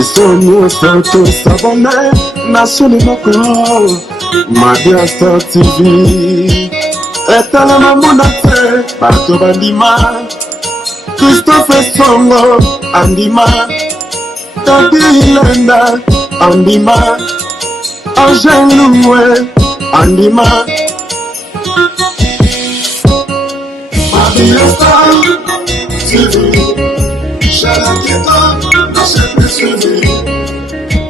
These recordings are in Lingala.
Bisogno stato sabone nascere moko Madia Star TV Etala mamunate Bato bandima Christophe Songo Andima Tadi Lenda Andima Angel Loué Andima Madia Star TV Chalaketa Nachete suivi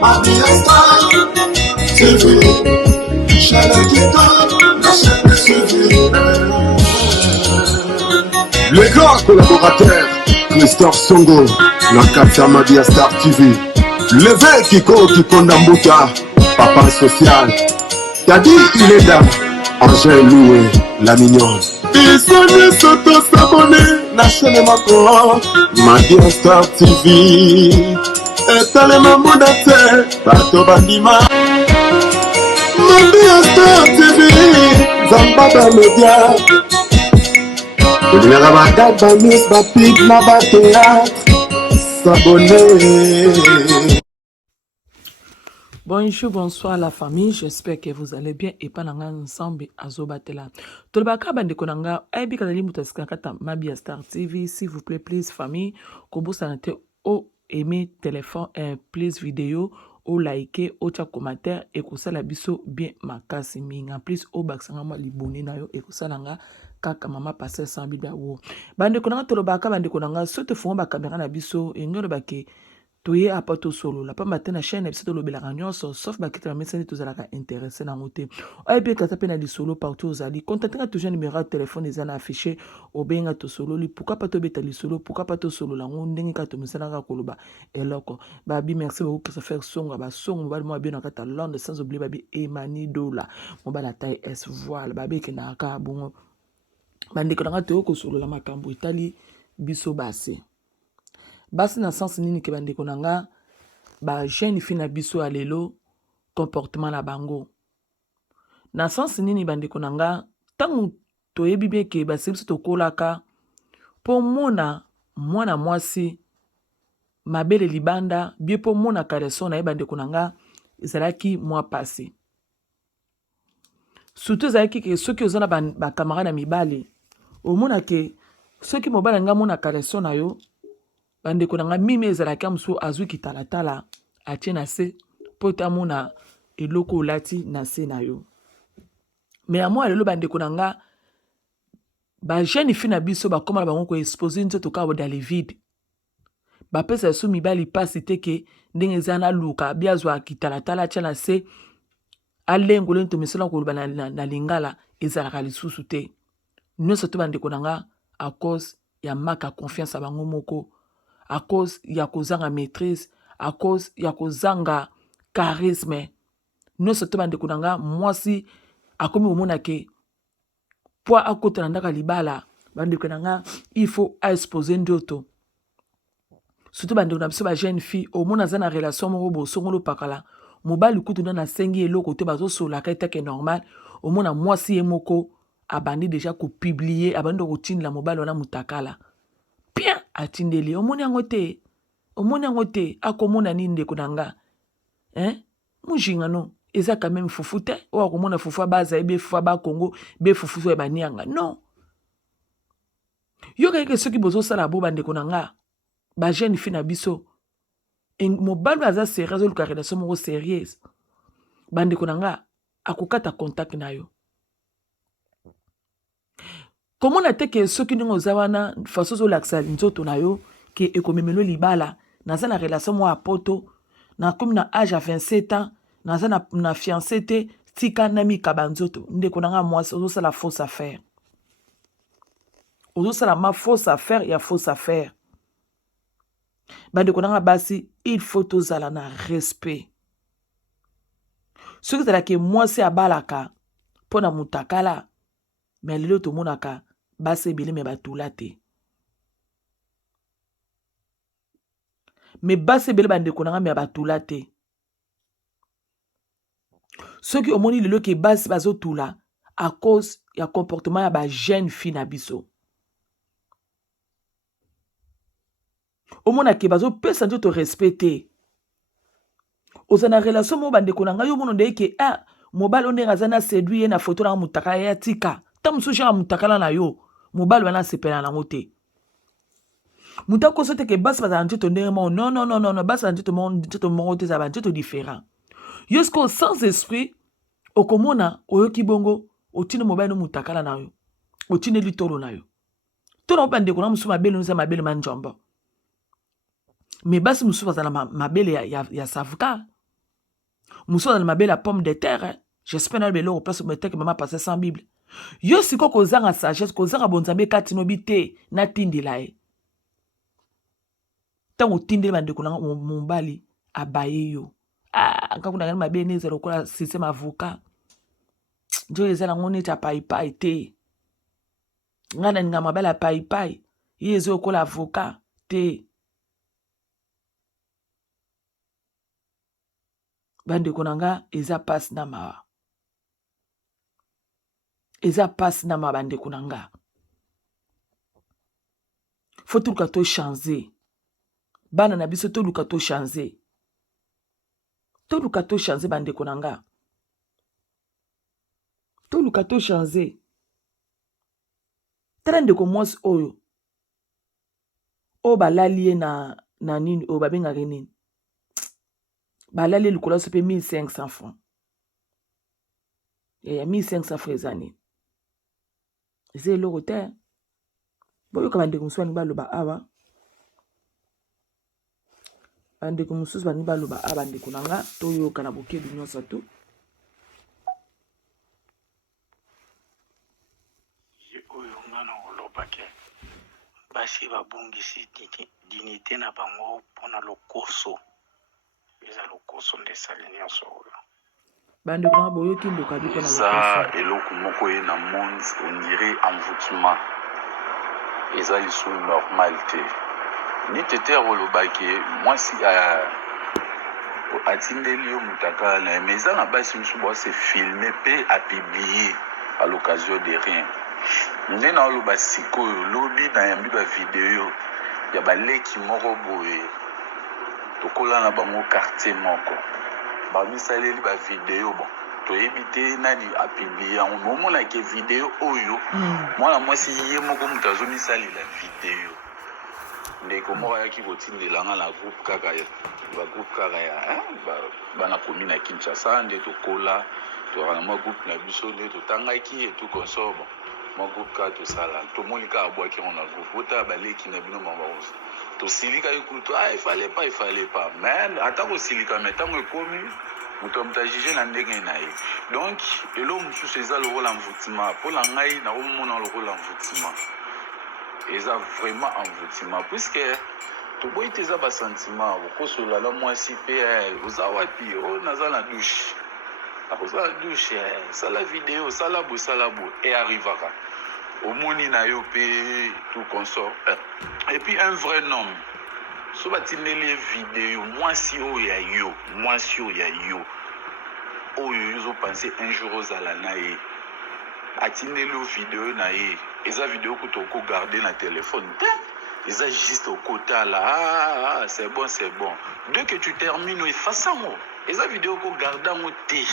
Madia Star TV Chalaketa Nachete suivi Le grand collaborateur Christophe Songo Nakata Madia Star TV Levé Kiko Kikondambuta Papa social Tadi Ileda Angel Loué La mignonne Bisogno soto s'abonner Nachene mako Madia Star TV Etale mamudate Bato bandima Madia Star TV Zambada media Elinga bagaba mis bapig na bateat S'abonner. Bonjour, bonsoir la famille, j'espère que vous allez bien et pas ensemble à Zobatela. Tout le baka bande konanga, aibi kanali mutaskakata Madia Star TV, s'il vous plaît, please famille, kobo sanate o aimer téléphone, please vidéo, o liker, o cha commentaire, et kusala biso bien makasi minga, please o baksanga ma libone na yo, et kusalanga kaka mama passer sans bida wo. Bande konanga tout le baka bande konanga, sote fond ba caméra na biso, et ngolo bake. Toye apato solo la pa matin na chaîne episode lo belaka nyonso sauf ba kita message to zalaka intéressé na ngote ay be kata pena di solo partout ozali contacter toujours numéro de téléphone ezana affiché obenga to solo li pourquoi pas to beta li solo pourquoi pas to solo la ndenge ka to misana ka koloba eloko babi merci beaucoup pour faire songa ba songa ba mo bien na kata Londres sans oublier babi Emani Dola mo ba la taille S voile babi ke na ka bongo bande ko nga to ko solo la makambo itali biso base. Basi na sens nini ke bande konanga ba jeune fina biso alelo comportement la bango na sens nini bande konanga tangu toyebi bien ke ba sebisi to kolaka po mona mwana mwasi mabele libanda bien po mona kareso na bande konanga ezalaki mwa passé surtout ezalaki ke soki ozana ba camarade na mibale omona ke soki mobala nga mona kareso na yo bande konanga mimi ezalaki amso azwi kitalatala atie na se po tamona eloko olati na se na yo mais amo alelo bande konanga ba jeune fille na biso ba koma bango ko exposer nzoto ka dans le vide ba pesa so mibali pasi teke ndenge ezana luka biazwa kitalatala atie na se alengolo nto misala ko na lingala ezalaka lisusu te nyonso to bande konanga à cause ya maka confiance à bango moko à cause ya kozanga maîtrise, à cause ya kozanga charisme. Nous sommes bande konanga mwasi akomi omona ke po akota ndaka libala bande konanga il faut exposer ndoto. Surtout bande konanga biso ba jeune fille omona za na relation moko bo songolo pakala mobali kutu na sengi eloko te bazo sola ka etake normal omona mwasi ye moko abandi déjà ko publier abandi ko tinda mobali wana mutakala. Bien atindeli omoni yango te akomona nini ndeko nanga mujinga no eza quand même fufu te o akomona fufu baza ebe fufu ba Congo be fufu so ebanianga non yo keke soki bozo sala bo bandeko nanga ba jeune fille na biso mobali aza sérieux luka relation moko sérieuse bandeko nanga akokata contact na yo komona te ke soki ndenge oza wana faso ozolakisa nzoto na yo ke ekomemelo libala naza na relation mo ya poto nakomi na âge à 27 ans naza na fiancé te tika na mikaba nzoto ndeko nanga mwasi ozosala fausse affaire ozosala ma fausse affaire ya fausse affaire bandeko nanga basi il faut tozala na respect soki ezalaki mwasi abalaka mpo na mutakala me lelo tomonaka basi ebele me batula te me basi ebele bandeko nanga me batula te soki omoni lelo ke basi bazotula à cause ya comportement ya ba jeune fille na biso omona ke bazopesa nzoto respect te ozana relation mo bandeko na ngai yo mono ndeke mobali onde ngazana séduit na photo na mutakala ya tika ta musushi na mutakala na yo mobali wana sepela na ngote mutako sote ke bas bazana njoto ndenge mo non bas bazana njoto mo te za ba njoto différent yosko sans esprit okomona oyoki bongo otine mobali no mutakala na yo otine litoro na yo tona bandeko na musu mabele no za mabele manjombo mais basi musu bazana mabele ya savuka musu bazana mabele ya pomme de terre j'espère na belo place me tek mama passer sans bible yo siko kozanga sagesse kozanga bonzambe kati no bite na tindila e tango tindela bandeko na mobali abaye yo nkakuna ngani mabele ne zero kola système avocat njo ezala ngoni ta paipai te ngana ninga mabele ya paipai yezo kola avocat te bandeko na nga eza passe na mawa eza passe na mawa bandeko na nga faut toluka to changer bana na biso toluka to changer bandeko na nga toluka to changer tala ndeko mwasi oyo balali ye na nini oyo babengaka nini balali ye likolo so mpe 1500 francs ya 1500 francs eza nini eza eloko te boyoka bandeko mosusu baningi baloba awa bandeko mosusu baningi baloba awa bandeko na nga toyoka na bokebi nyonso to oyo nga na olobake basi babongisi dignité na bango mpona lokoso eza lokoso nde esali nyonso oyo bandeko na nga boyoki ndoka bi mpona lokoso eza eloko moko ye na monde ondire envoûtement eza lisusu normal te neti ete akolobaki mwasi atindeli yo mutakala na ye mais eza na basi mosusu base filme mpe apiblie à l'occasion de rien nde na oloba sikoyo lobi na yambi bavideo ya baleki moko boye tokola na bango quartier moko bamisaleli bavideo bon toyebi te nani apiblie yango me omonake video oyo mwana mwasi ye moko moto azomisalela video ndeko moko ayaki kotindela nga na groupe kaka ya bana komi na Kinshasa nde tokola toyaka mwa groupe na biso nde totangaki etu consort bon mwa groupe kaka tosala tomoni kaka abwaki yango na groupe otala baleki na bino mabaoso tosilikaki kutu ifale pas mais ata kosilika me ntango ekomi moto moto ajuge na ndenge na ye donc eloko mosusu eza lokola envoûtement mpo na ngai nakomona lokola envoûtement eza vraiment envoûtement puisque toboyi te eza basentiment okosolala mwasi mpe oza wapi naza na douche akozala douche sala video sala bo e arrivaka omoni na yo mpe tout consort et puis un vrai homme so batindeli video mwasi oyo ya yo oyo ozopense un jour ozala na ye atindeli yo video na ye eza video kuta okogarde na telefone te eza juste okotala c'est bon dès que tu termines efface yango eza video okogarde yango te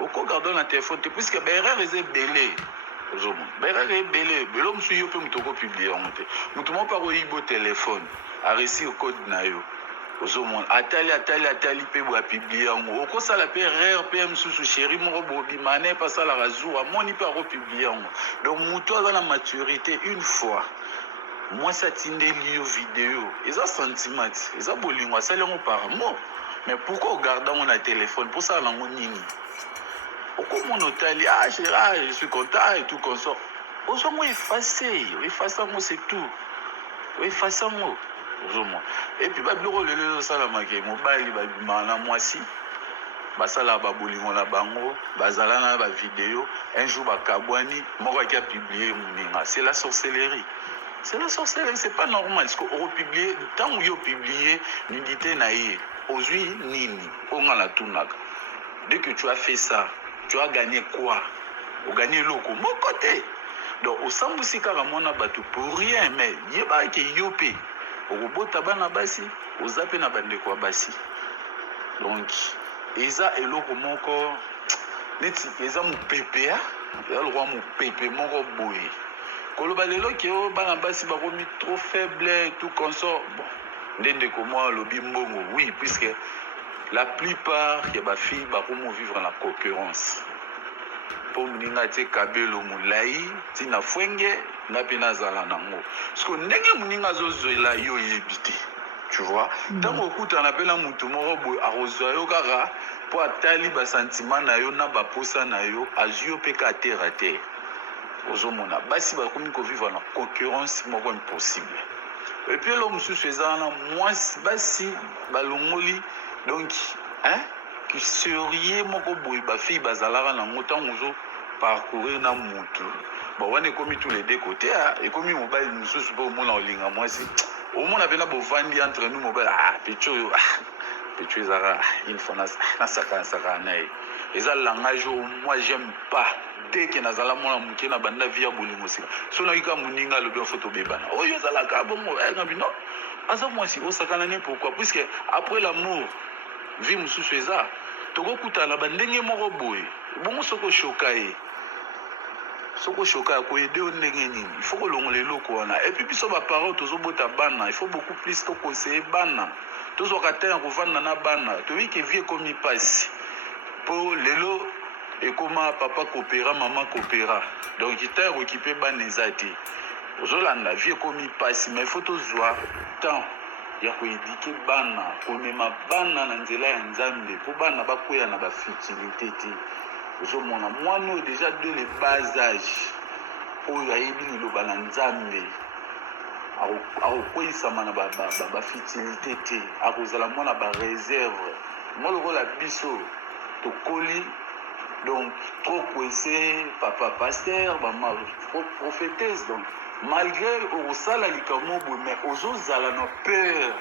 okogarde na telefone te puisque baerreur eza ebele ozomona baerreur ebele belo mosu yo mpe moto okopiblie yango te moto moko mpe akoyiba telefone aresir code na yo ozomona atali mpe boapiblie yango okosala mpe erreur mpe mosusu sheri moko bobima ne mpe asalaka jour amoni mpe akopiblie yango donc moto aza na maturité une fois mwasi atindeli yo video eza sentiment eza bolingo asali yango par amour mais pourquoi ogarde yango na telefone mpo osala yango nini okomona otali je suis content et tout consort ozongo efface yango c'est tout efface yango ozomona et puis babiloko lelo ezosalamake mobali babimaka na mwasi basala babolingo na bango bazala na bavideo un jour bakabwani moko aki apiblie moninga c'est la sorcellerie c'est pas normal parce que okopublier ntango yo publier nudité na ye ozwi nini onga na tunaka dès que tu as fait ça tu as gagné quoi ogagné eloko moko te donc osambusi kaka mwana bato pour rien mais yebaki yo mpe okobota bana basi oza mpe na bandeko ya basi donc eza eloko moko neti eza mopepe eza lokwa mopepe moko boye koloba lelo ke o bana basi bakomi trop faible tout consort bon nde ndeko mwa alobi mbongo oui puisque la plupart ya bafille bakomo vivre na concurrence mpo moninga atie kabelo molai ntina fwenge nga mpe nazala nango parceke ndenge moninga azozwela yo yebi te tu vois ntango okutana mpe na motu moko boye akozwa yo kaka mpo atali basentima na yo na baposa na yo azwi yo mpe ka terre à terre ozomona basi bakomi kovivre na concurrence moko impossible epuis elo mosusu eza wana mwasi basi balongoli donc kiserie moko boye bafille bazalaka nango ntango ozo parcourir na motu bon wana ekomi tous les deux côtés ekomi mobali mosusu mpe omona olinga mwasi omona mpe na bovandi entre nous mobali petu oyo petu ezaka une fois nasakana na ye eza langage oyo moi j'aime pas dès que nazala mwana moke na banda vie ya bolingo sika so nakika moninga alobi ofo tobebana oyo ezalaka bongo ngambi non aza mwasi osakana ne pourquoi puisque après l'amour vie mosusu eza tokokutana bandenge moko boye bongo soko oshoka ye soko oshoka ya koyede yo ndenge nini il faut kolongola eloko wana et puis biso baparent tozobota bana il faut beaucoup plus tokonseye bana tozwaka te ya kovanda na bana toyebi ke vie ekomi mpasi mpo lelo ekoma papa kopera mama kopera donc ta ya kokipe bana eza te ozolanda vie ekomi mpasi mais il faut tozwa temps ya koedike bana komema bana na nzela ya nzambe mpo bana bakwea na bafutilité te ozomona mwana oyo déjà de le bas âge oyo ayebi liloba na nzambe akokweyisama na bafutilité te akozala mwana baréserve mo lokola biso tokoli donc trop kwese papa pasteur bama prophétesse donc malgré okosala likambo boye mais ozozala na peur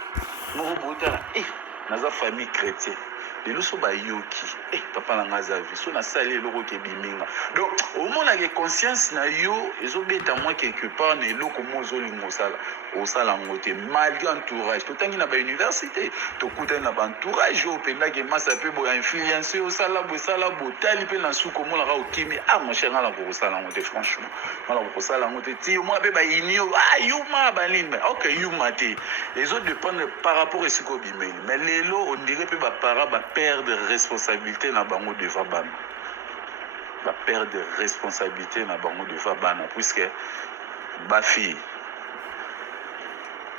moko botala naza famille chrétienne lelo so bayoki papa na nga aza vi so nasali eloko kebiminga donc omonake conscience na yo ezobeta mwa quelque part na eloko mo ozolinga osala yango te malgré entourage totangi na bauniversité tokutani na baentourage oyo opendaki masa mpe boya influence osala botali mpe na suki omonaka okimi moncher nga na kokosala yango te franchement ngana kokosala yango te ti omona mpe bainio yuma banini ok yuma te ezodépendre par rapport esika obimeli mais lelo ondire mpe bapara baperdre responsabilité na bango devant bana baperdre responsabilité na bango devant bana puisque bafille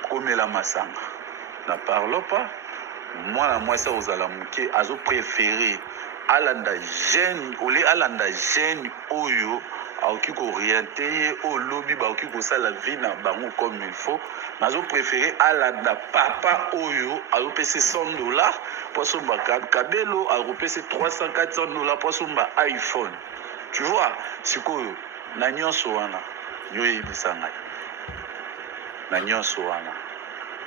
komela masanga na parlo pas mwana mwasi ozala moke azopréféré alanda jeune ole alanda jeune oyo aoki kooriente ye oyo lobi baoki kosala vie na bango comme il faut nazopréféré alanda papa oyo azopesa $100 po asomba kabelo akopesa $300-400 po asomba iPhone tu vois sikoyo na nyonso wana yo yebisa ngai na nyonso wana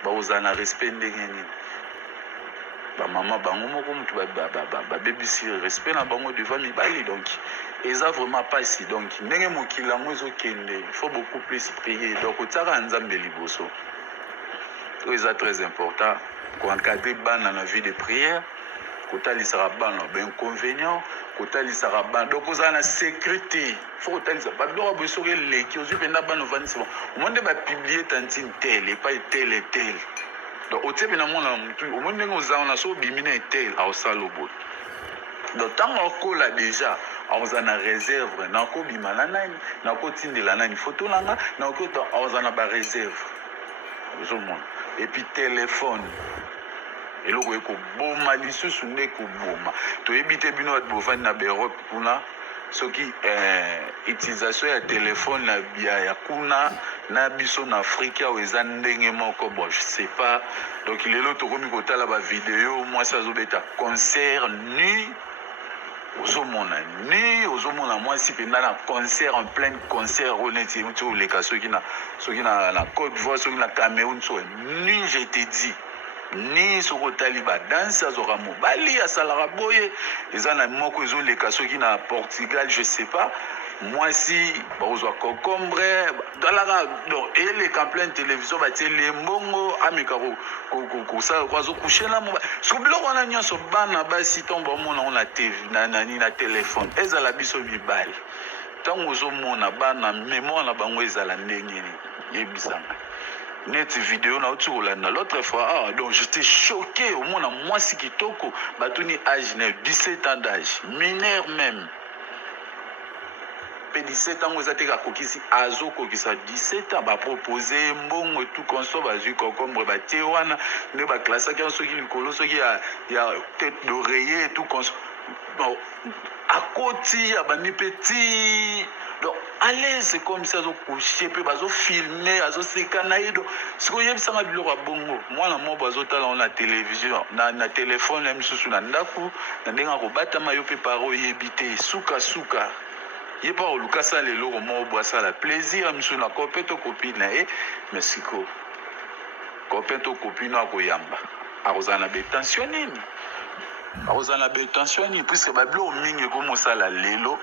bakozala na respect ndenge nini bamama bango moko mutu babebisi respect na bango devant mibali donc eza vraiment pasi donc ndenge mokili yango ezokende il faut beaucoup plus prier donc otiaka nzambe liboso oyo eza très important koencadre bana na vie de prière kotalisaka bana bainconvénient kotalisaka bana donc ozala na sécurité fo kotalisa babiloko boye soki eleki ozwi mpenza bana ovandisi bon omoi nde bapiblie tantine tel epai tel et tel donc otie mpe na mwana motu omoi ndenge oza wana so obimi na etel aosala oboye donc ntango akola déjà akozala na réserve nakobima na nani nakotindela nani foto nanga nakota akozala na baréserve ozomona epuis telefone eloko ekoboma lisusu nde ekoboma toyebi te bino bato bovandi na baeurope kuna soki utilisation ya telefone ya kuna na biso na afrika oyo eza ndenge moko bon je sais pas donc lelo tokomi kotala bavideo mwasi azobeta concert nu ozomona mwasi mpenza na concert en plein concert oyo neti ti oleka soki na Côte d'Ivoire soki na Cameroun so nu je te dis ni soko otali badanse azwaka mobali asalaka boye eza na moko ezoleka soki na Portugal je sais pas moi si bazwa concombre dalaka donc et les campagnes télévision batie les mbongo ameka ko ça ko zo coucher na mo so biloko wana nyonso bana basi tombo mona on a TV na téléphone ezala biso mibali tango ozomona bana mémoire na bango ezala ndenge nini yebisanga net vidéo na uti kolanda l'autre fois donc j'étais choqué au moins moi si kitoko batuni âge 17 ans d'âge mineur même 17 ans eza te kakokisi azokokisa 17 ans baproposé mbongo tout conso bazwi concombre batie wana nde baklasaki yango soki likolo soki ya tête d'oreiller tout conso bon akoti abandi petit donc à l'aise comme ça azokouche mpe bazofilme azoseka na ye donc sikoyo yebisanga biloko ya bongo mwana moko azotala ngo na télévision na telefone ya misusu na ndako na ndenge akobatama yo mpe paro oyebi te sukasuka ye pa oluka sala eloko moko bo asala plaisir misu na copain to copine na ye mais siko copain to copine akoyamba akozala na betension nini akozala na betension nini puisque babiloko mingi ekomosala lelo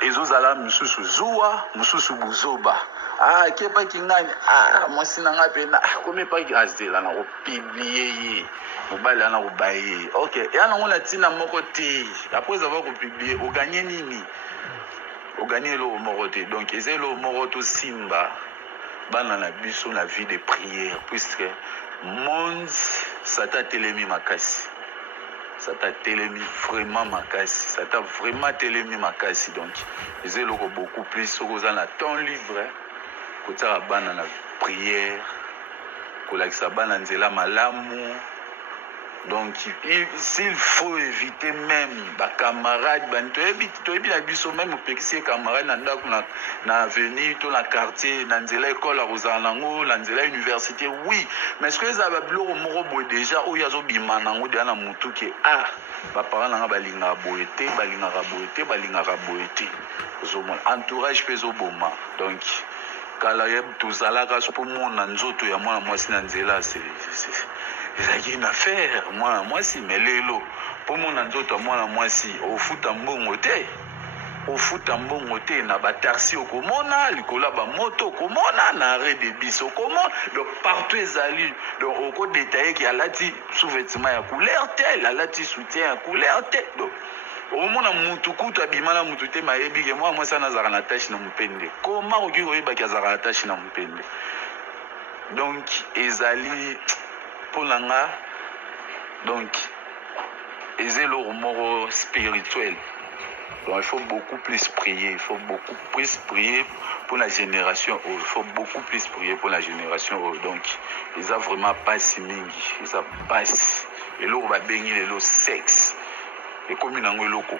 ezozala misusu zuwa mosusu buzoba kepaki ngani mwasi na ngai mpe komepaki azela na kopiblie ye mobali ana kobaye ye ok ya nango na ntina moko te apres ava kopiblie oganye nini oganye eloko moko te donc eza eloko moko tosimba bana na biso na vie de prière puisque monde sata telemi makasi sata telemi vraiment makasi sata vraiment telemi makasi donc eza eloko beaucoup plus soki oza na temps libre kotiaka bana na prière kolakisa bana nzela malamu. Donc s'il faut éviter même ba camarades toyebi na biso même opekisi camarade na ndako na avenue to na quartier na nzela école akozala nango na nzela université oui mais ce que eza babiloko moko boye déjà oyo azobima nango deya na mutu ke baparent nanga balingaka boye te balingaka boye te ozomona entourage mpe ezoboma donc kala ye tozalaka so mpo mona nzoto ya mwana mwasi na nzela ezalaki une affaire mwana mwasi mais lelo mpo mona nzoto ya mwana mwasi ofuta mbongo te na bataxi okomona likolo ya bamoto okomona na arrêt de bus okomona donc partout ezali donc okodetaye ki alati sous-vêtement ya couleur te alati soutien ya couleur te donc omona mutu kutu abimana mutu te mayebi ke mwana mwasi ana azalaka na tache na mopende koma koki koyebaki azalaka na tache na mopende donc ezali pour nga donc eza eloko moko spirituel donc il faut beaucoup plus prier pour la génération il faut beaucoup plus prier pour la génération donc eza vraiment pasi mingi eza pasi eloko babengi lelo sexe ekomi nango eloko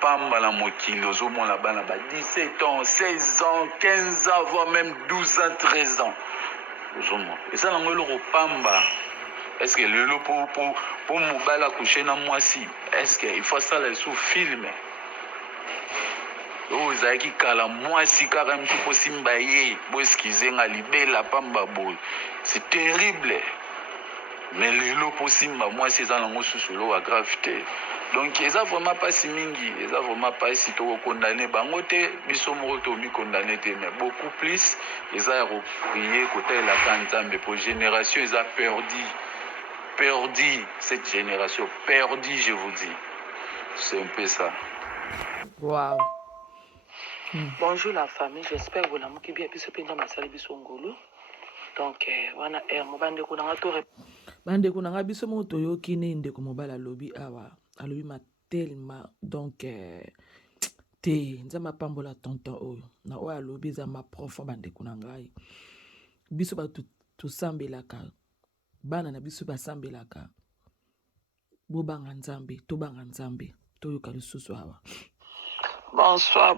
pamba na mokili ozomona bana ba 17 ans 16 ans 15 ans voire même 12 ans 13 ans eza nango eloko pamba est-ce que lelo po mobali akouche na mwasi est-ce que il faut asala esu filme oyo ezalaki kala mwasi kaka misu posimba ye boeskizenga libela pamba boye c'est terrible mais lelo posimba mwasi eza nango susu eloko agrave te donc eza vraiment pasi mingi eza vraiment pasi tokokondane bango te biso moko tomikondane te mais beaucoup plus eza ya koprie kotalelaka nzambe po génération eza perdu cette génération perdue je vous dis c'est un peu ça. Wow. Bonjour la famille, j'espère que vous n'avez pas bien puisque nous avons biso ngolo. Donc wana mobande ko nanga to bande ko nanga biso mo toyoki ne ndeko mobala alobi awa alobi matelma donc te nzama pambola tonton oyo na oyo alobi za ma prof bande ko nanga biso ba tosambelaka bana na biso basambelaka bobanga nzambe tobanga nzambe toyoka lisusu awa. Bonsoir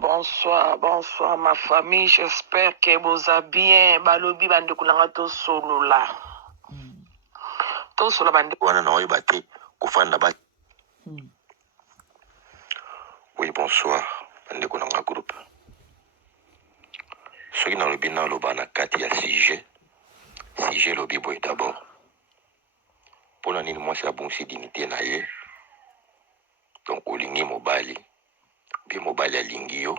ma famille, j'espère que vous allez bien. Balobi bande kunanga to solo la. To solo bande wana na oyeba te kofanda ba. Oui, bonsoir bande kunanga groupe. Soki na lobi na loba na kati ya sujet lobi boy d'abord. Pona nini mwasi abonsi dignité na ye. Donc olingi mobali bi mobali alingi yo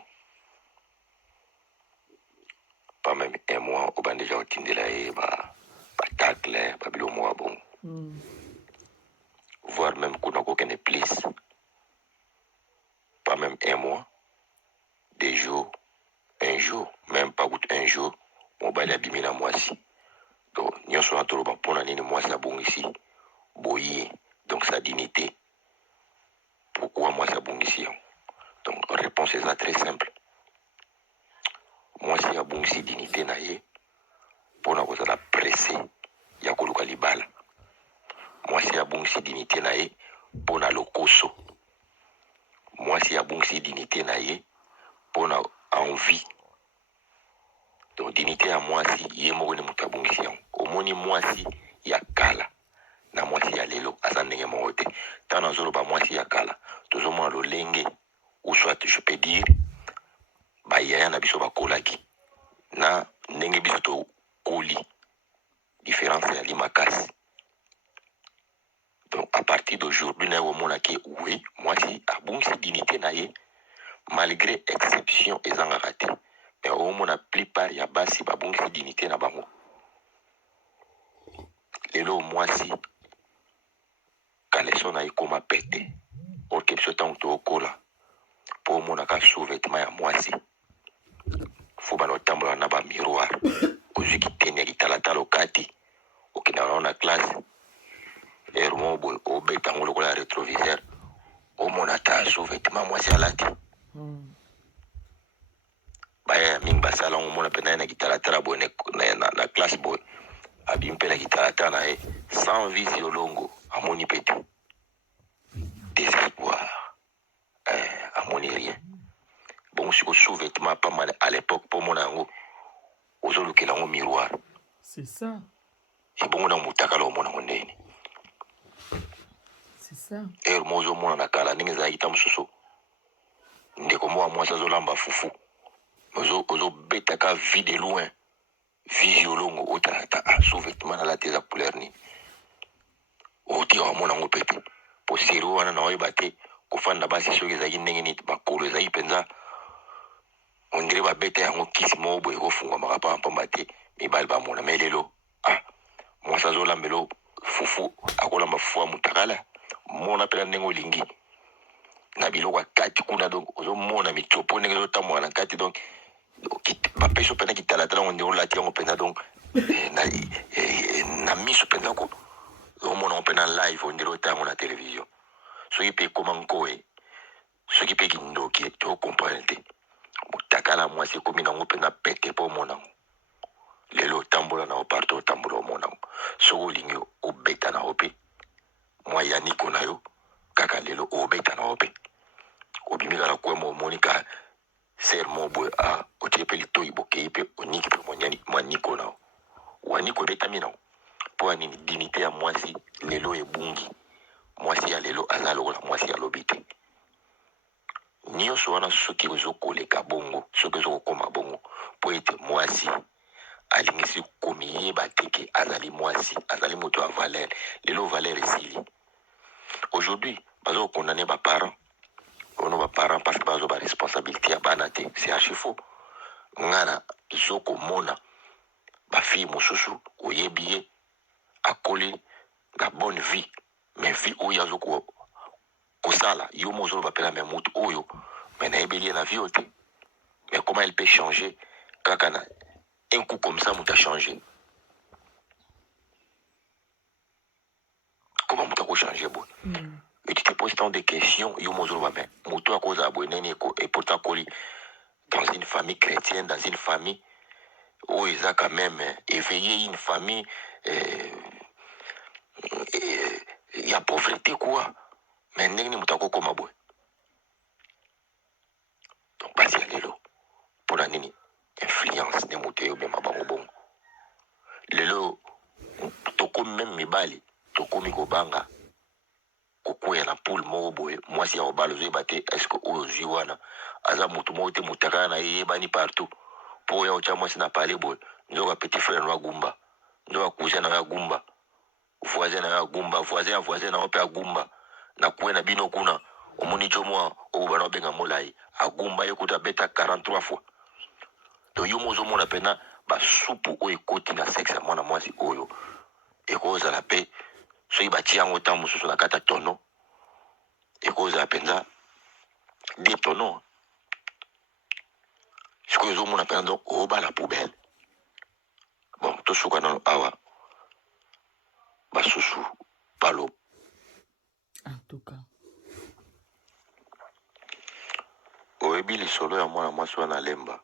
pas même un mois au déjà otindela ye ba tacle ba bilomo wa bon voire même kuna ko kene plus pas même un mois, 2 jours, un jour, même pas un jour, mobali abimi na mwasi. Donc nyonso na toloba pona nini mwasi abongisi boye, donc sa dignité. Pourquoi mwasi abongisi yango? Donc réponse est très simple. Mwasi abongisi dignité na ye pona kozala pressé ya koluka libala. Mwasi abongisi dignité na ye pona lokoso. Mwasi abongisi dignité na ye pona envie. Donc dignité ya mwasi ye moko ni mutu abongisi yango. Omoni mwasi ya kala na mwasi ya lelo aza ndenge moko te. Tana nazoloba mwasi ya kala tozomona lolenge ou soit je peux dire bayaya na biso bakolaki na ndenge biso tokoli différence ya limakasi. Donc à partir d'aujourd'hui na omona ke oui mwasi abongisi dignité na ye malgré exception ezangaka te. Mais au moins la plupart ya basi babongisi dignité na bango. Lelo mwasi kaleso na ikoma pete. Orke biso tango tokola po mona ka sous-vêtement ya mwasi. Fo bano tambola na ba miroir. Ozwi kitenya kitalata lokati. Okina na classe. Ermo boy obeta ngolo kola rétroviseur. O mona ta sous-vêtement mwasi alati. Baya mingi basala ngomona pena na kitalatara boy na classe boy abimpela kitalata na ye sans visiolongo amoni peti désespoir amoni rien bon siko sous-vêtement pas mal à l'époque pour mon ango ozolukela ngo miroir c'est ça et bon na mutaka lo mona ngondeni c'est ça mozo mona na kala ningi za ita mususu ndeko mo mwasa zolamba fufu ozo beta ka vie de loin visiolongo otata sous-vêtement na la teza couleur ni oti wa mona ngo pete po sero wana na oyeba te kofanda basi soki ezalaki ndenge nini bakolo ezalaki mpenza ondire babeta yango kisi moko boye kofungwamaka pa mpamba te mibali bamona me lelo mwasi azolambela fufu akolamba fufu ya mutakala mona mpena ndenge olingi na biloko ya kati kuna donc ozomona mitsopo ndenge ezotambola na kati donc bapesi mpena kitalatala ngo ndenge olati yango mpenza donc na miso mpenza ko omona ngo mpena live ondire otango na télévision soki mpe ekoma nkoe soki mpe kindoki tokomprendre te mutakala mwasi ekomi nango mpenza pete mpo omona ngo lelo otambola na yo partout otambola omona ngo soki olingi obeta na yo mpe mwa ya niko na yo kaka lelo obeta na yo mpe obimi kaka kwema omoni ka ser mo boye otie mpe litoi bokei mpe oniki mpe mwa niko na yo waniko ebetami na yo mpo ya nini dignité ya mwasi lelo ebungi mwasi ya lelo aza lokola mwasi alobi te nyonso wana soki ozokoleka bongo soki ozokokoma bongo mpo ete mwasi alingisi komiyeba teke azali mwasi azali moto ya valeur lelo valeur esili aujourd'hui bazokondane baparent ono baparent parce que bazo baresponsabilité ya bana te c'est archi faux ngana zokomona bafille mosusu oyebi ye akoli na bonne vie mais vie oyo azoko kosala yo mo ozoloba mpe na me motu oyo me nayebeli ye na vie oyo te mais comment elle peut changer kaka na un coup comme ça moto a changé comment moto akochanger boye et tu te poses tant de questions yo mo ozoloba me moto akozala boye nini et pourtant akoli dans une famille chrétienne dans une famille où ils ont quand même éveillé une famille il y a pauvreté quoi mais ndenge ni moto akokoma boye donc basi ya lelo mpona nini influence nde moto eyobema bango bongo lelo tokomi meme mibali tokomi kobanga kokwea na poule moko boye mwasi ya kobala ozoyeba te estce oyo ozwi wana aza motu moko te motakala na ye yebani partout mpo oya otya mwasi na pale boye nzoka petit frère no agumba nzoka cousin na yo agumba voisin na yo agumba voisin ya voisin na yo mpe agumba na kue na bino kuna omoni jomo o bana benga molai agumba yekuta beta 43 fois to yo mozo mona pena ba supu o ekoti na sexe mwana mwasi oyo ekoza la pe so ibati yango ta mususu na kata tono ekoza penza des tonneaux ce que zo mona pena donc o ba la poubelle bon to suka na awa ba susu palo En tout cas. oyebi lisolo ya mwana mwasi wana lemba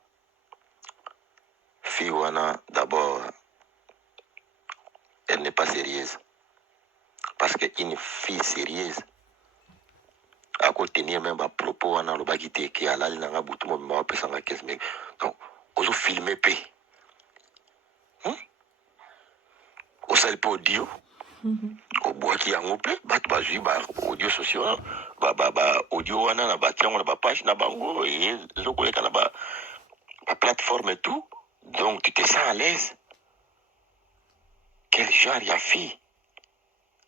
fille wana d'abord elle n'est pas sérieuse parce que une fille sérieuse à tenir même à propos wana lobaki te ke alali nanga butu mobimba wapesanga 15 000 donc ozo filme pe osali pe audio obwaki yango mpe bato bazwi ba audio sociaux ba audio wana na bati yango na bapage na bango ezokoleka na ba plateforme et tout donc tu te sens à l'aise. Quel genre y a fille?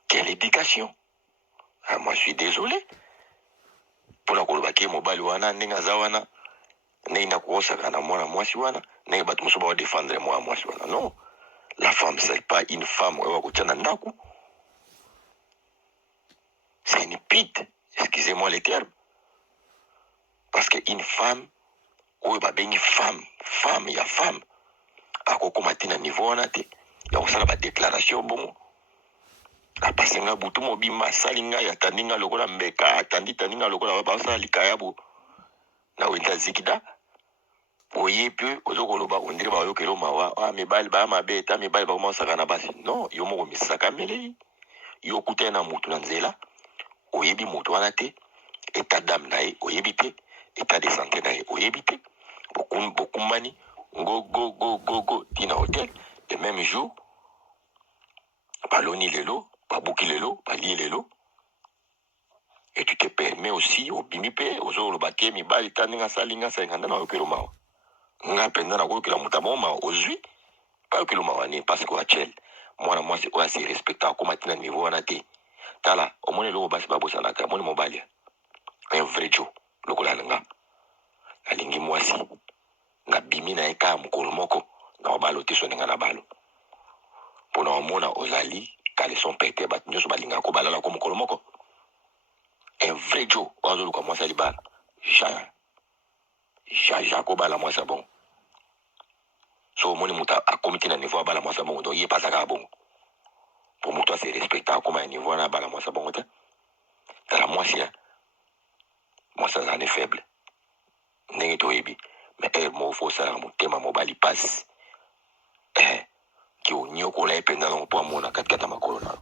Quelle éducation? Moi je suis désolé pour la kolobaki mobile wana ndenge za wana ndenge na kuosaka na mwana mwasi wana ndenge bato mosusu bao défendre mwana mwasi wana. Non, la femme c'est pas une femme oyo bakotia na ndako, c'est une pite, excusez-moi les termes, parce que une femme oyo babengi femme ya femme akokoma te na niveau wana te ya kosala badéclaration bongo apasenga butu mobimba asali ngai atandi ngai lokola mbeka atandi ngai lokola basala likaya bo na wenda zikida oye pe ozokoloba ondire bayokelo mawa mibali baya mabe ta mibali bakomasaka na basi. Non, yo moko misaka melei yo kuta na mutu na nzela oyebi mutu wana te, état d'âme na ye oyebi te, état de santé na ye oyebi te, bokumbani go tina hotel le même jour baloni lelo babuki lelo balie lelo et tu te permets aussi obimi pe ozoloba ke mibali ta ndenge asali nga nganda na oyokelo mawa nga mpenza na koyokela moto amo mawa ozwi bayokelo mawa nini parce que achel mwana mwasi oyo asi respecte akoma tina niveau wana te. Tala omoni eloko basi babosanaka omoni mobali un vrai jo lokola nga alingi mwasi nga bimi na ye kaka mokolo moko na obalo te so ndenge na balo mpona omona ozali kaleson pete bato nyonso balingaka balalako mokolo moko. Un vrai jo wazoluka mwasi alibala ja kobala mwasi abongo so omoni moto akomi te na niveau abala mwasi abongo donc ye pasaka abongo po moto ase respecte akoma ya niveau wana abala mwasi abongo te. Tala mwasi azali faible ndenge toyebi mais elle mo fo sala motema mobali pasi ki onyokola ye mpenza nango mpo amona katikata makolo na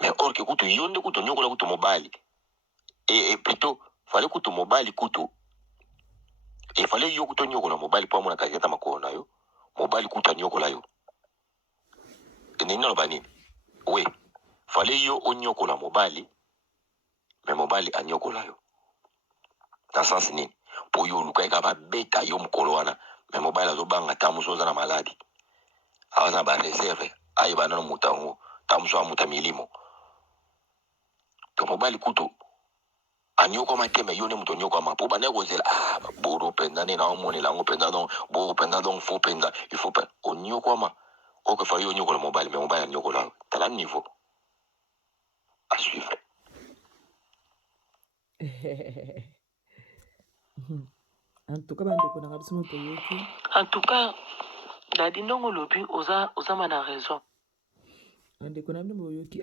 mais or ke kutu yo nde kutu onyokola kutu mobali et plutôt fallait kutu mobali kutu et fallait yo kutu onyokola mobali mpo amona katikata makolo na yo mobali kutu anyokola yo nini naloba nini we fallait yo onyokola mobali mais mobali anyokola yo dans sens nini po yo luka eka babeta yo mokolo wana mais mobile azobanga ta mosu oza na maladi awaza na bareserve ayeba nano moto yango ta mosu amuta milimo to mobali kutu anyokoma te me yo nde moto onyokoma mpo banda kozela boro mpenza nde na omonela yango mpenza donc boro mpenza donc fo mpenza il faut mpenza onyokoma oke fali onyokola mobali mais mobali anyokola tala niveau à suivre. En tout cas bandeko na biso moto yoki En tout cas dadi ndongo lobi oza mana raison bandeko na bino boyoki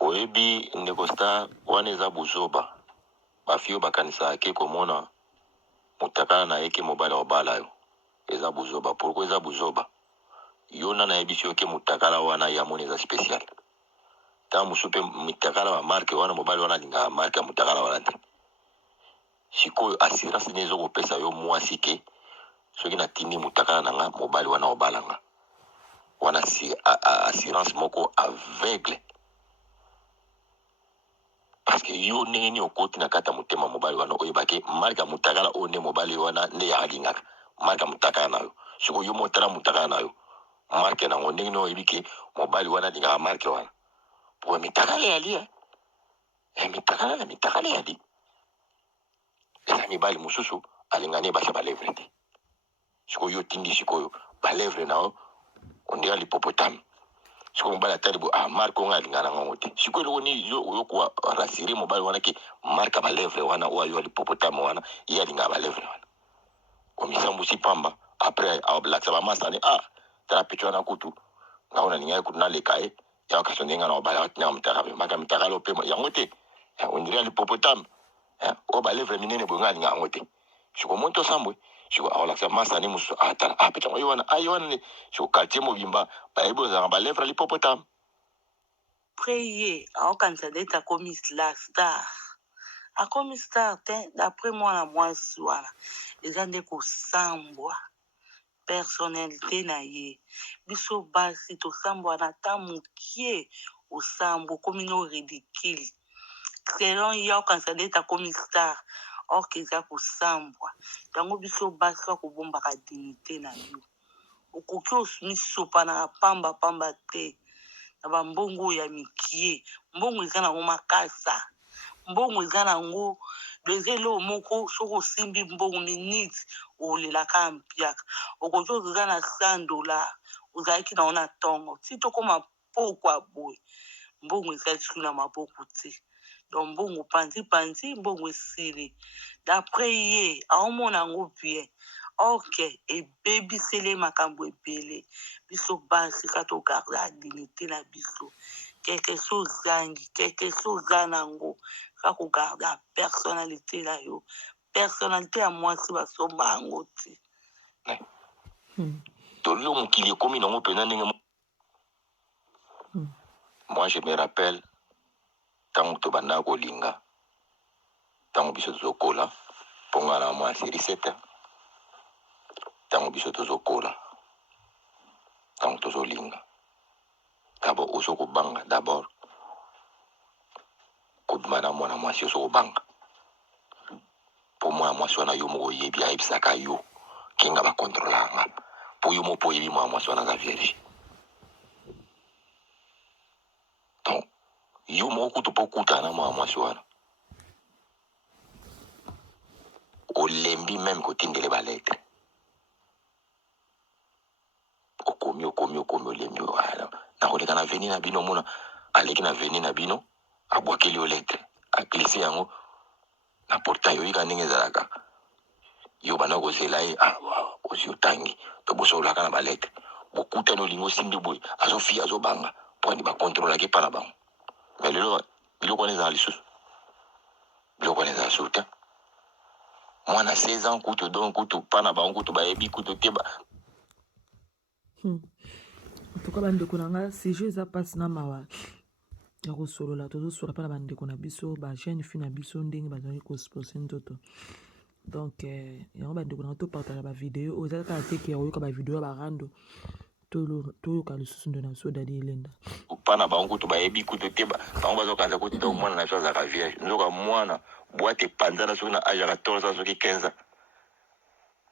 oyebi ndeko star wana eza buzoba bafio bakanisaka ke komona motakala na ye ke mobali obala yo eza buzoba. Pourquoi eza buzoba? yo na nayebi si yo ke motakala wana ya moni eza spécial ta mosu mpe motakala bamarke wana mobali wana alingaka marke ya motakala wana te. Sikoyo assurance nde ezokopesa yo mwasi ke soki natindi motakala na nga mobali wana obalanga wana assurance moko aveugle parce que yo ndenge ni okoti na kata motema mobali wana oyebake marke ya motakala oyo nde mobali wana nde yalingaka marke ya motakala na yo. Sikoyo yo motala motakala na yo marke nango ndenge ni oyebi ke mobali wana alingaka marke wana pour mitakale ali mitakale ali eza mibali mosusu alingani basa balevre te sikoyo tindi sikoyo balevre nao ondira l'hippopotame sikoyo mobali atali bo marque onga alingana ngango te sikoyo loko ni yokuwa rasiri mobali wana ke marque balevre wana oyo l'hippopotame wana ye alingana balevre wana komisambusi pamba après ablakisa bamasani tala picho wana kutu ngaona ningaye kutu nalekaye ya kasondenga na obala watina mutakabe maka mutakale opema yango te ondira l'hippopotame o balevre minene bonga alinga te siko monto sambwe siko awalakisa masani musu atala picho aywana ne siko quartier mobimba bayibo za balevre l'hippopotame prier en candidat comme star a comme star d'après moi la mwasi wana eza nde kosambwa personnalité na ye biso basi tosambwa na ta mokie osambo komi no ridicule selon ye okanisa komi star orke eza kosambwa yango biso basi akobombaka dignité na yo okoki omisopa na pamba te na bambongo ya mikie mbongo eza nango makasa mbongo eza nango lezelo moko soki osimbi mbongo minute olelaka mpiaka okoki oza na $100 ozalaki nango na ntongo ti tokoma pokwa boye mbongo eza tiku na maboko te donc mbongo panzi mbongo esili d'après ye aomona yango bien ok ebebisele makambo ebele biso basi ka togarde la dignité na biso quelque chose zangi quelque chose za nango ka kogarde la personnalité na yo personnalité ya mwasi basomba yango te tolio mokili ekomi nango mpenza ndenge moi je me rappelle ntango tobandaka kolinga ntango biso tozokola mponga na mwa série 7 ntango biso tozokola ntango tozolinga d'abord ozo kobanga d'abord kobima na mwana mwasi ozo kobanga mpo mwana mwasi wana yo moko oyebi ayebisaka yo kenga bakontrolanga mpo yo moko oyebi mwana mwasi wana aza vierge donc yo moko kutu mpo okutana na mwana mwasi wana olembi meme kotindele baletre okomi olembi nakoleka na veni na bino mona aleki na veni na bino abwakeli yo letre aglise yango na portail oyika ndenge ezalaka yo bana kozela ye ozi otangi to bosololaka na baletre bokutani olingi osimbi boye azofia azobanga mpo andi bakontrolaki epa na bango mais lelo biloko wana ezala lisusu biloko wana ezala susu te mwana 16 ans kutu donc kutu pa na bango kutu bayebi kutu te en tout cas bandeko na nga sujet eza mpasi na mawa ya kosolola tozosola mpa na bandeko na biso bajeune fille na biso ndenge bazali kospose nzoto donc yango bandeko na nga topartage bavideo oyo eza kaka teke ya koyoka bavideo ya barando toyoka lisusu ndo na biso dadi elenda mpa na bango kutu bayebi kutu te bango bazokanza kutu donc mwana na biso azalaka vierge nzoka mwana boite epanzana soki na age ya 14 soki 15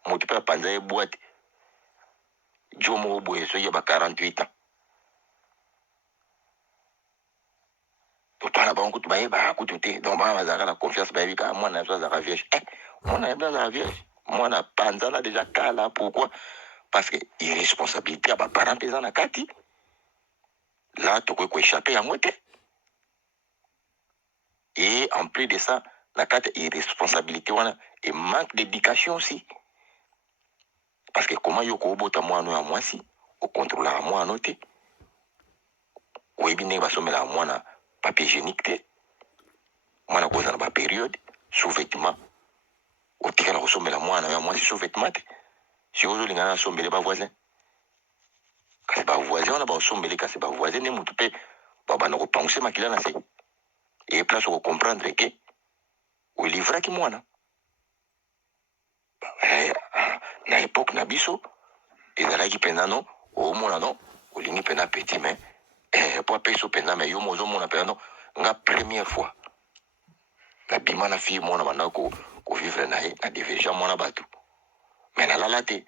moto mpe apanza ye boite jo moko boye soki ya ba 48 ans topana bango kutu bayebaka kutu te donc bana bazalaka na confiance bayebi kaka mwana na biso azalaka vierge mwana na biso azalaka vierge mwana apanzana déjà kala pourquoi parce que irresponsabilité ya baparent mpe eza na kati là tokoki koéchappe yango te et en plus de ça na kati ya irresponsabilité wana et manque d'éducation aussi parce que comment yo koobota mwana ya mwasi okontrolaka mwana te oyebi ndenge basomelaka mwana papier hygiénique te mwana koza na bapériode sous-vêtement otikala kosomela mwana ya mwasi sous-vêtement te si ozolingana asombele bavoisin kasi bavoisin wana baosombele kasi bavoisin nde motu mpe babanda kopanguse makila na se e place okocomprendre ke olivraki mwana na époque na biso ezalaki mpenza no omona no olingi mpenza petit mais po apeso mpenza mais yo mo ozomona mpenza no nga première fois nabima na fille mwana banda kovivre na ye na diverge mwana bato mais nalala te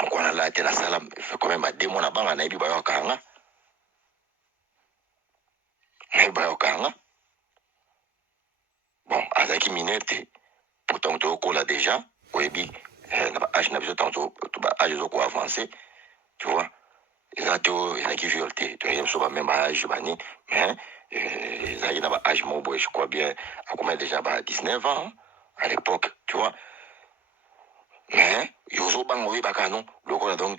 moko nalala te nasala fait quand même 2 mois na banga nayebi bayokaka nga mais bayokanga bon azaki minerte pourtant tokola déjà oyebi na ba âge na biso tanto ba âge zo ko avancer tu vois exacto ezaki viol te to yem so ba même âge bani mais ezaki na ba âge mo boy je crois bien à combien déjà ba 19 ans à l'époque tu vois mais yozo bango we bakano lokola donc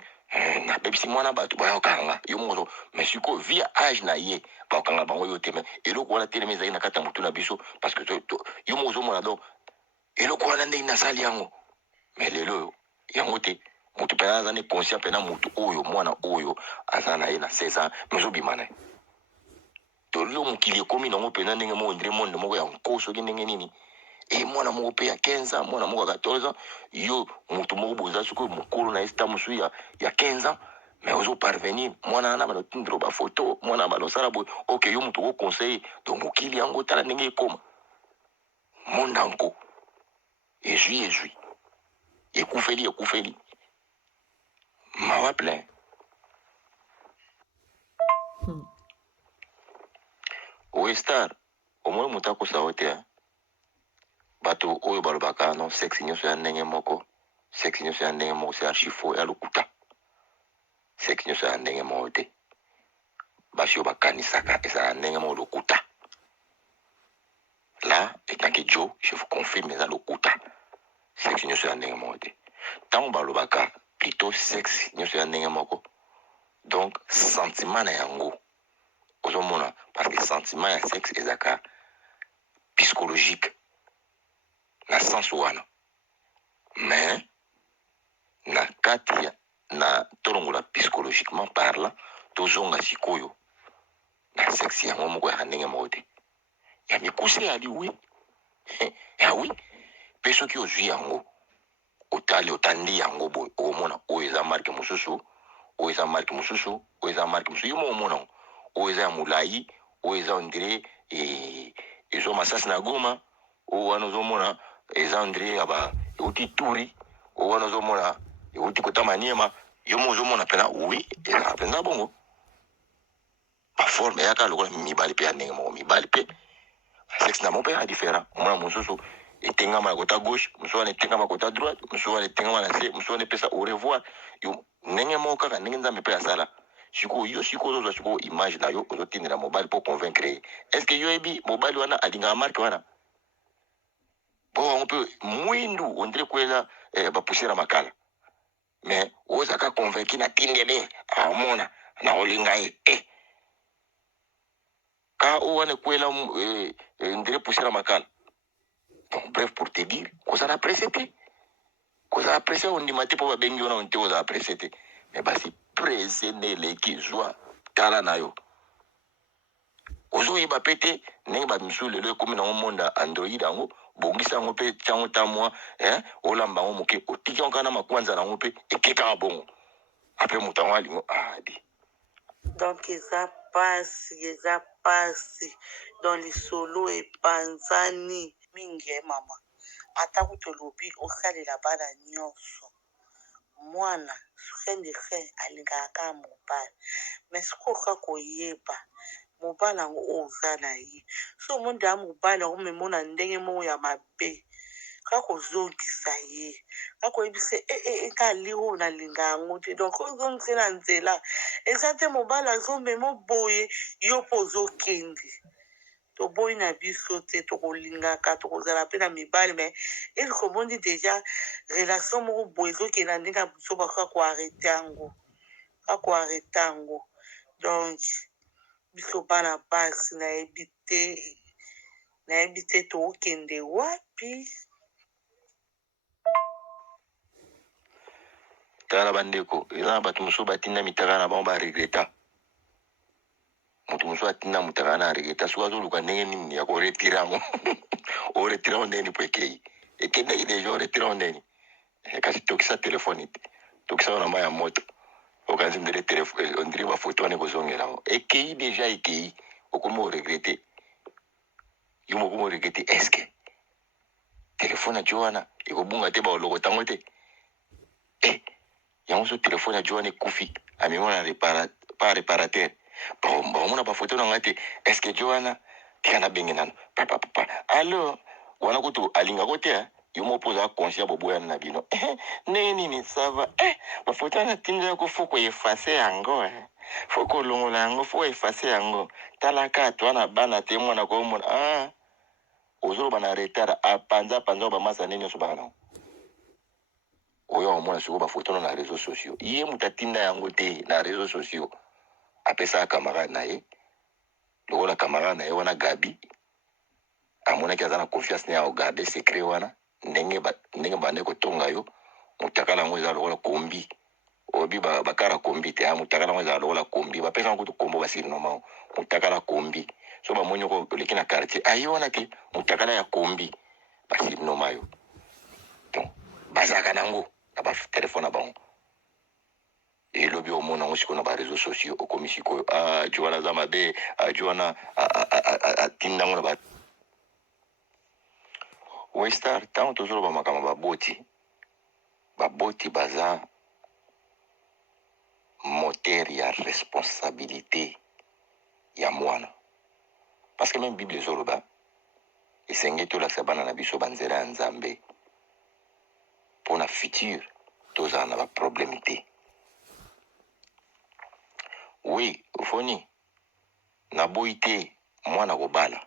na bebisi mwana bato bayokanga yo mozo mais siko via âge na ye bakanga bango yo te mais eloko wana telemi ezali na kata mutu na biso parce que yo mozo mona donc eloko wana ndenge nasali yango mais lelo yango te mutu pena aza ne conscient pena mutu oyo mwana oyo aza na ye na 16 ans mais ozobima na ye to lelo mokili ekomi nango pena ndenge moko ndire monde moko ya nko soki ndenge nini e mwana moko pe ya 15 ans mwana moko ya 14 ans yo mutu moko boza sikoyo mokolo na ye sita mosu ya 15 ans mais ozoparvenir mwana wana balotindiro bafoto mwana balosala boye ok yo mutu okoconseille donc mokili yango tala ndenge ekoma monde anko ezwi ekufeli mawa plein Star omoi mutu akosawa te bato oyo balobaka non sexe nyonso ya ndenge moko c'est archi faux ya lokuta sexe nyonso ya ndenge moko te basi oyo bakanisaka ezala ndenge moko lokuta là étant que Joe je vous confirme eza lokuta sexe nyonso ya ndenge moko te ntango balobaka plutôt sexe nyonso ya ndenge moko donc sentiment na yango ozomona parce que sentiment ya sexe ezaka psychologique na sens wana mais na kati ya na tolongola psychologiquement parlant tozonga sikoyo na sexe yango moko ya ndenge moko te ya mikuse yali wi ya wi mpe soki ozwi yango otandi yango boye omona oyo eza marke mosusu oyo eza marke mosusu yo mo omona oyo eza ya molai oyo eza ondire ezwa masasi na goma oyo wana ozomona eza ondire ya euti turi oyo wana ozomona euti kota maniema yo mo ozomona pena wi ezala mpenza bongo baforme eyaka lokola mibali mpe ya ndenge moko mibali mpe sexe na mo mpe ya différent omona mosusu etengama na kota gauche mosusu wana etengama kota droite mosusu wana etengama na se mosusu wana epesa au revoir yo ndenge moko kaka ndenge nzambe mpe asala sikoyo yo sikoyo ozozwa sikoyo image na yo ozotindela mobali mpo convaincre ye est ce que yo yebi mobali wana alingaka marke wana po yango mpe mwindu ondire kweza bapusera makala mais ozaka convaincu na tindele amona na olinga ye ka o wana kwela ndire pusera makala bon bref pour te dire kozala apprécié ondima te mpo babengi yo na onte ozala apprécié te mais basi prese nde eleki zwa tala na yo ozoyeba pe te ndenge bamisu lelo ekomi nango monde ya android yango bongisa yango mpe tiango ta mwa olamba yango moke otiki yango kaka na makwanza nango mpe ekekaka bongo apres moto yango alingo adi donc eza pasi dans lisolo epanzani mingi mama atako tolobi osalela bana nyonso mwana soki alingaka kaka mobali mais sikoyo kaka koyeba mobali yango oyo oza na ye so omonde ya mobali yango memona ndenge moko ya mabe kaka ozongisa ye kaka oyebisa eka ali oyo nalinga yango te donc ozongisa na nzela eza te mobali azomema boye yo mpo ozokende toboyi na biso te tokolingaka tokozala mpe na mibali mais il komondi déjà relation moko boye ezokenda ndenge ya biso baka koarete yango donc biso bana basi nayebi te tokende wapi tala bandeko eza na bato mosusu batinda mitaka na bango baregreta moto mosusu atinda mutaka na regreta soki azoluka ndenge nini ya koretira yango oretira yango ndeni po ekendeki deja oretira yango ndeni kasi tokisa telefone te tokisa yango na mai ya moto okanisi ondire bafoto wana ekozongela yango ekei deja ekei okomi oregrete yo mokomi oregrete eske telefone ya jo wana ekobunga te baolokota yango te yango so telefone ya jo wana ekufi amemona pa réparateur Baomona ba photo na ngate. Est-ce que Joanna tika bengi nano? Papa. Alors, wana kutu alinga kote yo mo posa conscient boboya na bino. Nini ça va? Ba photo na tinja ko foko effacer yango. Foko longola yango, foko effacer yango. Talaka twana bana te mwana ko mona. Ozolo bana retard panza ba masa nini so bana. Oyo mwana siko ba photo na réseaux sociaux. Iye mutatinda yango te na réseaux sociaux. Apesa camarade na ye. Lokola camarade na ye wana Gabi. Amona kiaza na confiance na garder secret wana. Ndenge bane ko tonga yo. Mutakala ngo za lokola kombi. Obi bakara kombi te mutakala ngo za lokola kombi. Ba pesa ngo to kombo basiri normal. Mutakala kombi. So ba monyo ko leki na quartier. Ayo wana ke mutakala ya kombi. Basiri normal yo. Donc bazaka nango na ba téléphone ba. Et lobby au monde on na ba réseaux sociaux au komisiko Joanna Zamabe Joanna tinda ngo ba Westar tant toujours ba makama ba boti baza moteur ya responsabilité ya mwana parce que même Bible zoloba esenge to la sabana na biso banzera nzambe pour na futur toza na ba problème te. Oui, ufoni na boite mwana kobala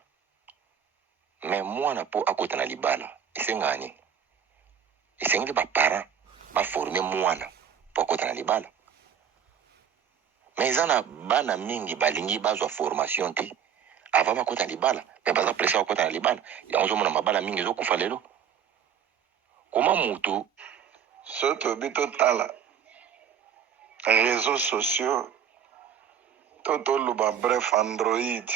mais mwana po akota na libala esengani esengeli ba parents ba former mwana po akota na libala mais zana bana mingi balingi bazwa formation te avant bakota na libala mais baza pressa akota na libala yango mona mabala mingi zo kufa lelo koma mutu soto bito tala réseaux sociaux toto luba bref Android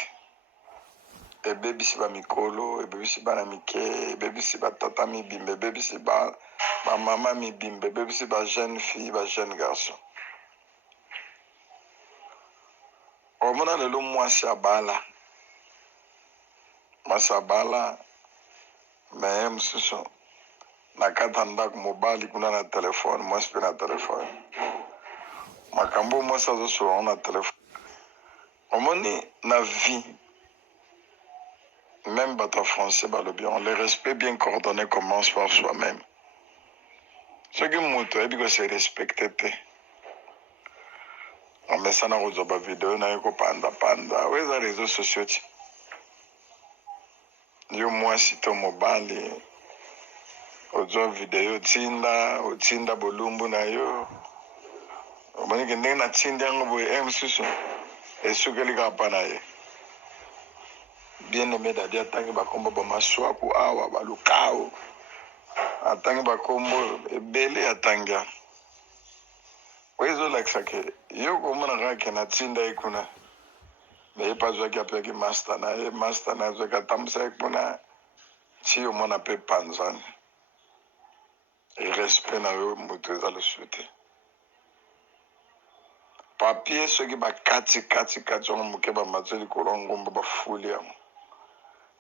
ebebisi ba mikolo ebebisi bana mike ebebisi ba tata mibimbe ebebisi ba mama mibimbe ebebisi ba jeune fille ba jeune garçon omona lelo mwasi abala me mosusu na kati ya ndako mobali kuna na telefone mwasi mpe na telefone makambo mwasi azosolola na telefone omoni na vie même bato français balobi on le respect bien coordonné commence par soi-même soki moto ayebi ko se respecte te amesana kozwa bavideo na ye kopandapanda oyo eza réseaux sociaux ti yo mwasi to mobali ozwa video otinda bolumbu na yo omonike ndenge natindi yango boye mosusu esukeli kapa na ye bien aimé dadi atangi bakombo bamaswaku awa balukao atangi bakombo ebele atangi oyo ezolakisa ke yo komona kaka natinda ye kuna me ye mpe azwaki apeki master na ye azwaki atambusa ye kuna ti omona mpe panzani respect na yo moto eza losu te papier soki bakati yango moke bamati likolo ngomba bafuli yango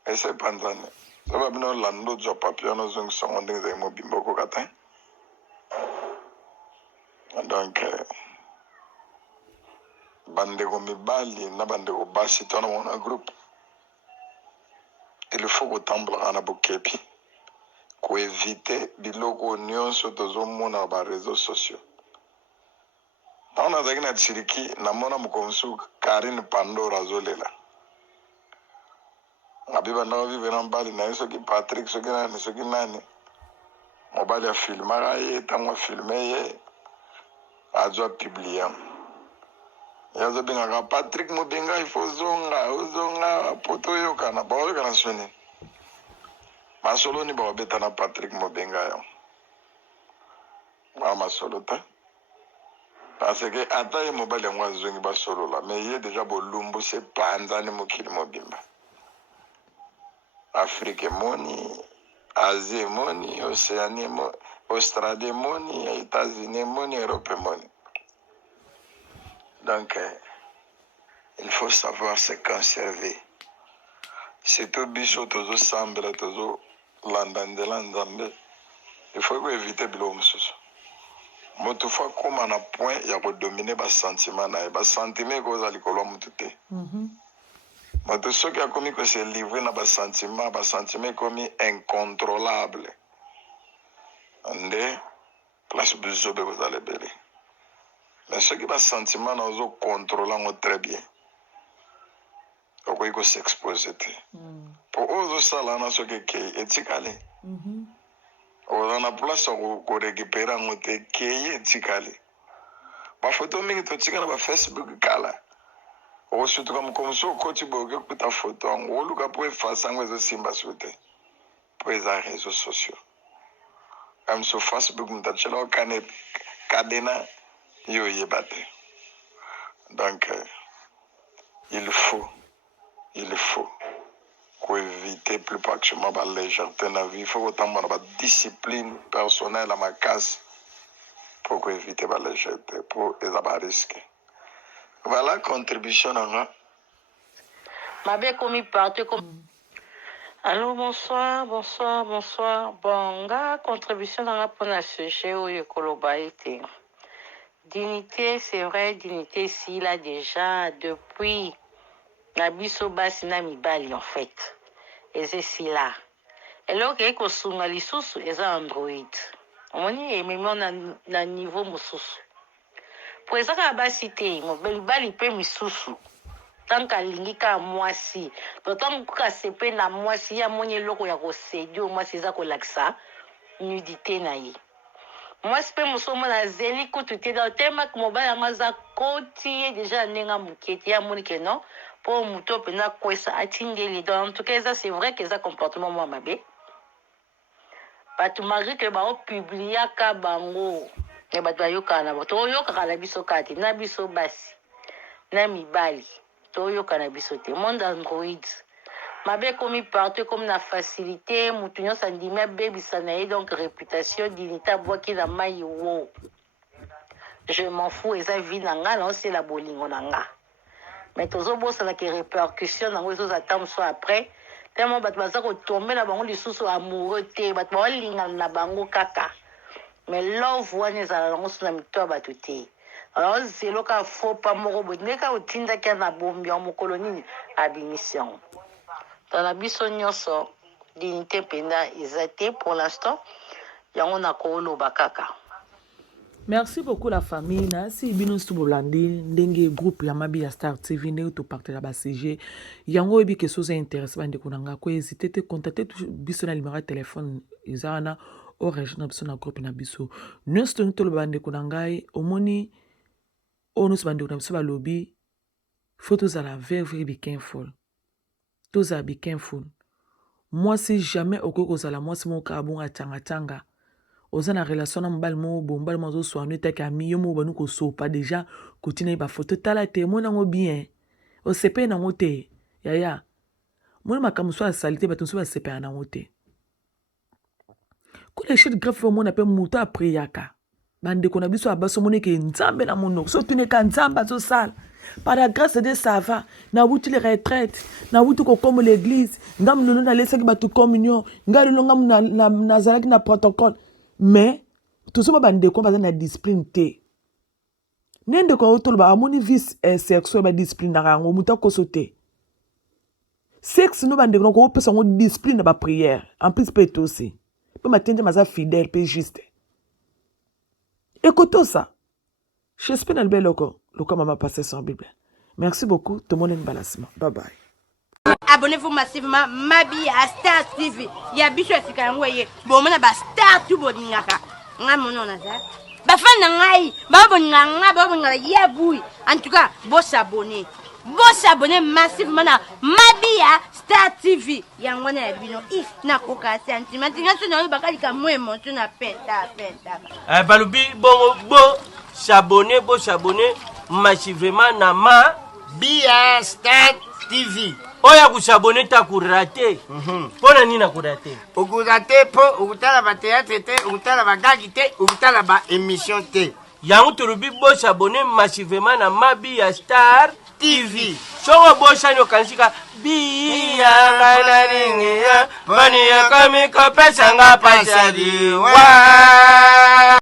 ese panzani so babino olanda ozwa papier wana ozongisa yango ndenge ezali mobimba okoka te donc bandeko mibali na bandeko basi to na mona groupe il faut kotambolaka na bokepi koevite biloko nyonso tozomona na bareseau sociaux ntango nazalaki na tsiriki namona mokomosu Karine Pandora azolela abi bandaka vive na mbali na ye soki Patrick soki nani mobali afilmaka ye ntango afilme ye azwa publie ye azobengaka Patrick Mobenga ifo ozonga poto oyokana baoyokana soni masoloni baobeta na Patrick Mobenga yo masolo te parce que ata ye mobali yango azongi basolola mais ye deja bolumbu se panzani mokili mobimba Afrique emoni Asie emoni Océanie emoni Australie emoni États-Unis emoni Europe emoni donc il faut savoir se conserver surtout biso tozosambela tozolanda nzela nzambe il faut koevite biloko mosusu moto fa koma na point ya kodomine basentiment na ye basentiment ekozala likolo ya motu te moto soki akomi kose livre na basentiment ekomi incontrôlable nde place bizobe ekozala ebele mais soki basentiment na ozocontrôle yango très bien okoki kosexpose te po oyo ozosala wana soki ekei etikali oza na place ya korécupere yango te ekei etikali bafoto mingi totika na bafacebook kala okosutuka mokomosi okoti boye oke kuta foto yango oluka mpo efase yango ezosimba su te mpo eza réseaux sociaux kam so Facebook moto atyelao kadena yo oyeba te donc il faut éviter plus particulièrement la légèreté dans la vie. Il faut autant de discipline personnelle à ma case pour éviter la légèreté, pour les risques. Voilà la contribution. Ma belle commis partout comme. Allô, bonsoir. Bon, la contribution dans la première sujet où il y a dignité, c'est vrai, dignité, si là déjà, depuis. Nabiso basi na mibali en fait. Et c'est si là. Et là que ko sunga lisusu eza Android. Omoni ememi na niveau mususu. Pour eza ka basi te mo bali pe misusu. Tant ka lingi ka mwasi. Tant ka sepe na mwasi ya monye loko ya ko sedio mwasi za ko laksa nudité na ye. Mwasi pe musomo na zeli kutu te da tema ko mobala maza koti déjà nenga muketi ya moni ke non. Pour muto pena kwesa atindeli donc en tout cas c'est vrai que ça comportement moi mabe batu malgré que ba publier ka bango e batu yoka na bato yoka kala biso kati na biso basi na mibali to yoka na biso te monde Android mabe comme partout comme na facilité mutu nyo sandimia baby sanaye donc réputation dignité boki na mai wo je m'en fous eza vie na nga non c'est la bolingo na nga. Mais tous les boss qui répercussion dans les autres attentes soit après tellement bat baza ko tomber na bango lisusu amoureux te bat ba linga na bango kaka mais love one ezala lango suna mito batu te alors c'est le cas faux pas moko bonne ka otinda kia na bombi en mokolo nini abimission dans la biso nyonso dignité pena ezate pour l'instant yango na ko lo bakaka. Merci beaucoup la famille. Si bino stubolandi ndenge groupe ya Mabi ya Star TV ne to partager ba CG yango ebi ke chose intéressant bande kunanga ko hésiter te contacter biso na numéro de téléphone izana original biso na groupe na biso nesto to bande kunanga omoni onus bande kunanga biso ba lobby photos à la very be careful. Tous à be careful. Moi si jamais okoko za la moi si mon kabon a tanga ozana relation na mbal mo bombal mo zo soigner ta kami yo mo banu ko so pas déjà continue ba photo tala te mo nango bien o sepe na ngote ya mo makamso a salité ba tunso ba sepe na ngote ko les shit grave mo na pe muto après yaka bande ko na biso abaso mo ne ke nzambe na mono so tune ka nzamba zo sala par la grâce de ça va na wuti les retraites na wuti ko comme l'église ngam nono na lesa ki ba tu communion ngalo ngam na nazalaki na protocole. Mais tout ça bande ko bazana discipline te nende ko otolo ba amoni vice sexuel ba discipline na ngo muta ko sote sexe no bande ko pesa ngo discipline ba prière en plus peut aussi peut matende maza fidèle peut juste écoutez ça j'espère dans le bel loco maman passer sur Bible. Merci beaucoup tout le monde un balancement. Bye bye. Abonnez-vous massivement Mabi à Star TV. Ya biso esika ngoye. Bon mona ba Star tu boningaka. Nga mono na za. Ba fana ngai, ba boninganga ya bui. En tout cas, bo s'abonner. Bo s'abonner massivement na Mabi à Star TV. Ya ngwana ya bino if na koka sentiment. Ngaso na bakali ka mo emotion na penta. Balubi bo s'abonner massivement na Mabi à Star TV. Oya kusabone ta kurate. Pona nina kurate. Ukurate po ukutala ba théâtre te, ukutala ba gagi te, ukutala ba émission te. Yangu turubi bo s'abonner massivement na Mabi ya Star TV. Songo bo shanyo kansika bi ya ngana ringi ya bani ya kami ko pesa nga pasadi wa.